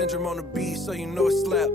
Syndrome on the beat, so you know it slap.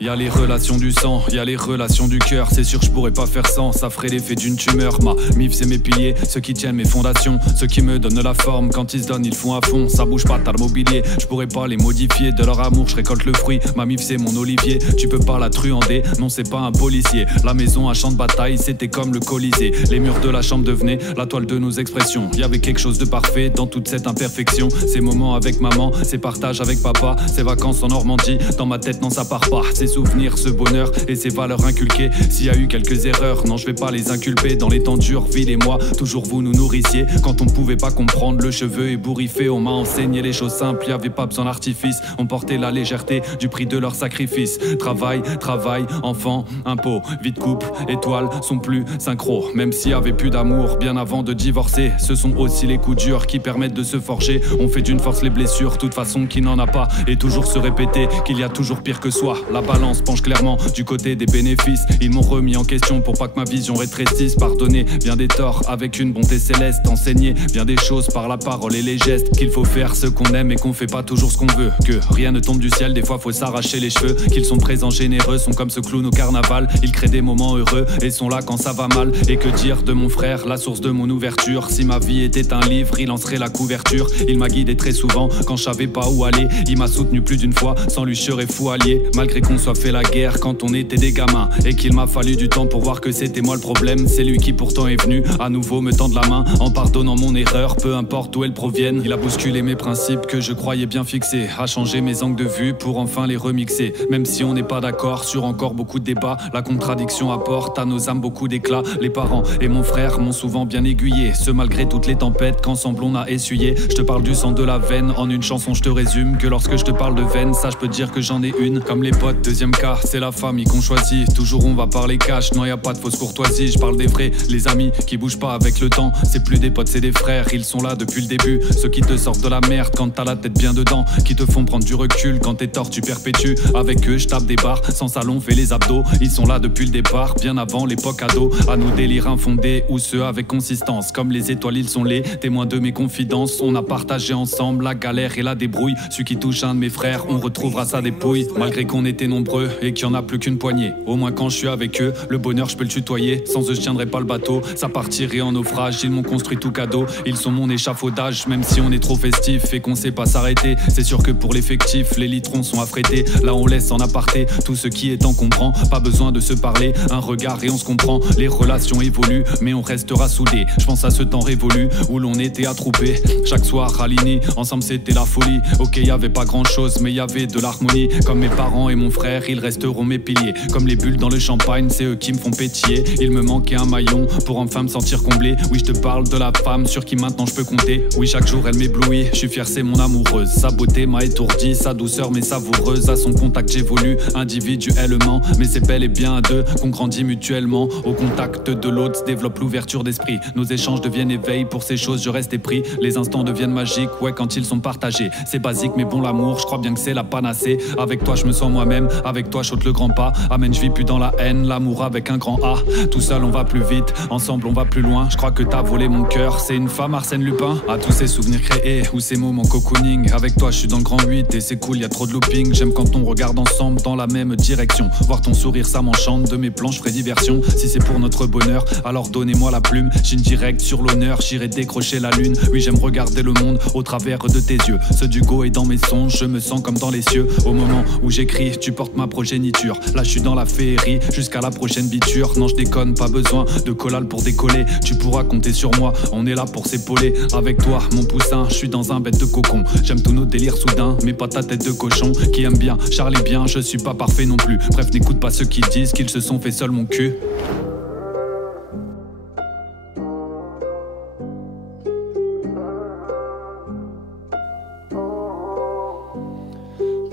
Y'a les relations du sang, y'a les relations du cœur. C'est sûr que je pourrais pas faire sans, ça ferait l'effet d'une tumeur. Ma mif c'est mes piliers, ceux qui tiennent mes fondations, ceux qui me donnent la forme, quand ils se donnent ils font à fond. Ça bouge pas, t'as le mobilier, je pourrais pas les modifier. De leur amour je récolte le fruit, ma mif c'est mon olivier. Tu peux pas la truander, non c'est pas un policier. La maison un champ de bataille, c'était comme le Colisée. Les murs de la chambre devenaient la toile de nos expressions. Y'avait quelque chose de parfait dans toute cette imperfection. Ces moments avec maman, ces partages avec papa, ces vacances en Normandie, dans ma tête non ça part pas. Ces souvenirs, ce bonheur et ces valeurs inculquées. S'il y a eu quelques erreurs, non je vais pas les inculper. Dans les temps durs, Ville et moi, toujours vous nous nourrissiez. Quand on pouvait pas comprendre, le cheveu ébouriffé. On m'a enseigné les choses simples, y avait pas besoin d'artifice. On portait la légèreté du prix de leur sacrifice. Travail, travail, enfant, impôt, vie de couple, étoiles sont plus synchro. Même s'il y avait plus d'amour, bien avant de divorcer. Ce sont aussi les coups durs qui permettent de se forger. On fait d'une force les blessures, toute façon qui n'en a pas. Et toujours se répéter qu'il y a toujours pire que soi. La balance penche clairement du côté des bénéfices. Ils m'ont remis en question pour pas que ma vision rétrécisse. Pardonner bien des torts avec une bonté céleste. Enseigner bien des choses par la parole et les gestes. Qu'il faut faire ce qu'on aime et qu'on fait pas toujours ce qu'on veut. Que rien ne tombe du ciel, des fois faut s'arracher les cheveux. Qu'ils sont présents généreux, sont comme ce clown au carnaval. Ils créent des moments heureux et sont là quand ça va mal. Et que dire de mon frère, la source de mon ouverture. Si ma vie était un livre, il en serait la couverture. Il m'a guidé très souvent quand je savais pas où aller. Il m'a soutenu plus d'une fois, sans lui je serais fou allié. Malgré qu'on soit fait la guerre quand on était des gamins et qu'il m'a fallu du temps pour voir que c'était moi le problème. C'est lui qui pourtant est venu à nouveau me tendre la main en pardonnant mon erreur, peu importe d'où elle provienne. Il a bousculé mes principes que je croyais bien fixés, a changé mes angles de vue pour enfin les remixer. Même si on n'est pas d'accord sur encore beaucoup de débats, la contradiction apporte à nos âmes beaucoup d'éclat. Les parents et mon frère m'ont souvent bien aiguillé, ce malgré toutes les tempêtes qu'ensemble on a essuyé. Je te parle du sang de la veine, en une chanson je te résume que lorsque je te parle de veine, ça je peux te dire que j'en ai une. Comme les potes, deuxième cas, c'est la famille qu'on choisit. Toujours on va parler cash, non y a pas de fausse courtoisie. Je parle des vrais, les amis qui bougent pas avec le temps. C'est plus des potes, c'est des frères, ils sont là depuis le début. Ceux qui te sortent de la merde quand t'as la tête bien dedans, qui te font prendre du recul quand t'es tort tu perpétues. Avec eux je tape des barres, sans salon fais les abdos. Ils sont là depuis le départ, bien avant l'époque ado. À nos délires infondés ou ceux avec consistance. Comme les étoiles ils sont les témoins de mes confidences. On a partagé ensemble la galère et la débrouille. Celui qui touche un de mes frères, on retrouvera sa dépouille. Malgré qu'on était nombreux et qu'il y en a plus qu'une poignée. Au moins quand je suis avec eux, le bonheur je peux le tutoyer. Sans eux je tiendrai pas le bateau, ça partirait en naufrage. Ils m'ont construit tout cadeau, ils sont mon échafaudage. Même si on est trop festif et qu'on sait pas s'arrêter, c'est sûr que pour l'effectif, les litrons sont affrétés. Là on laisse en aparté tout ce qui est encombrant. Pas besoin de se parler, un regard et on se comprend. Les relations évoluent, mais on restera soudés. Je pense à ce temps révolu où l'on était attroupés. Chaque soir à l'ini, ensemble c'était la folie. Ok y avait pas grand chose, mais y avait de l'harmonie. Comme mes parents et mon frère, ils resteront mes piliers. Comme les bulles dans le champagne, c'est eux qui me font pétiller. Il me manquait un maillon pour enfin me sentir comblé. Oui je te parle de la femme sur qui maintenant je peux compter. Oui chaque jour elle m'éblouit, je suis fier c'est mon amoureuse. Sa beauté m'a étourdi, sa douceur mais savoureuse. À son contact j'évolue individuellement, mais c'est bel et bien à deux qu'on grandit mutuellement. Au contact de l'autre se développe l'ouverture d'esprit. Nos échanges deviennent éveil, pour ces choses je reste épris. Les instants deviennent magiques, ouais quand ils sont partagés. C'est basique mais bon l'amour, je crois bien que c'est la panacée. Avec toi je me sens moi-même, avec toi je saute le grand pas. Amen je vis plus dans la haine, l'amour avec un grand A. Tout seul on va plus vite, ensemble on va plus loin. Je crois que t'as volé mon cœur, c'est une femme Arsène Lupin. À tous ces souvenirs créés, ou ces moments cocooning. Avec toi je suis dans le grand 8 et c'est cool, y a trop de looping. J'aime quand on regarde ensemble dans la même direction. Voir ton sourire ça m'enchante, de mes plans je ferai diversion. Si c'est pour notre bonheur, alors donnez-moi la plume. J'ai une directe sur l'honneur, j'irai décrocher la lune. Oui j'aime regarder le monde au travers de tes yeux. Ceux du go et dans mes songes, je me sens comme dans les cieux. Au moment où j'écris, tu portes ma progéniture. Là je suis dans la féerie, jusqu'à la prochaine biture. Non je déconne, pas besoin de collal pour décoller. Tu pourras compter sur moi, on est là pour s'épauler. Avec toi mon poussin, je suis dans un bête de cocon. J'aime tous nos délires soudains, mais pas ta tête de cochon. Qui aime bien, Charlie bien, je suis pas parfait non plus. Bref n'écoute pas ceux qui disent qu'ils se sont fait seuls mon cul.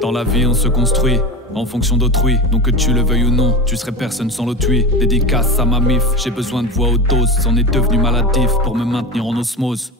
Dans la vie on se construit en fonction d'autrui, donc que tu le veuilles ou non, tu serais personne sans l'autui. Dédicace à ma mif, j'ai besoin de voix aux doses, c'en est devenu maladif pour me maintenir en osmose.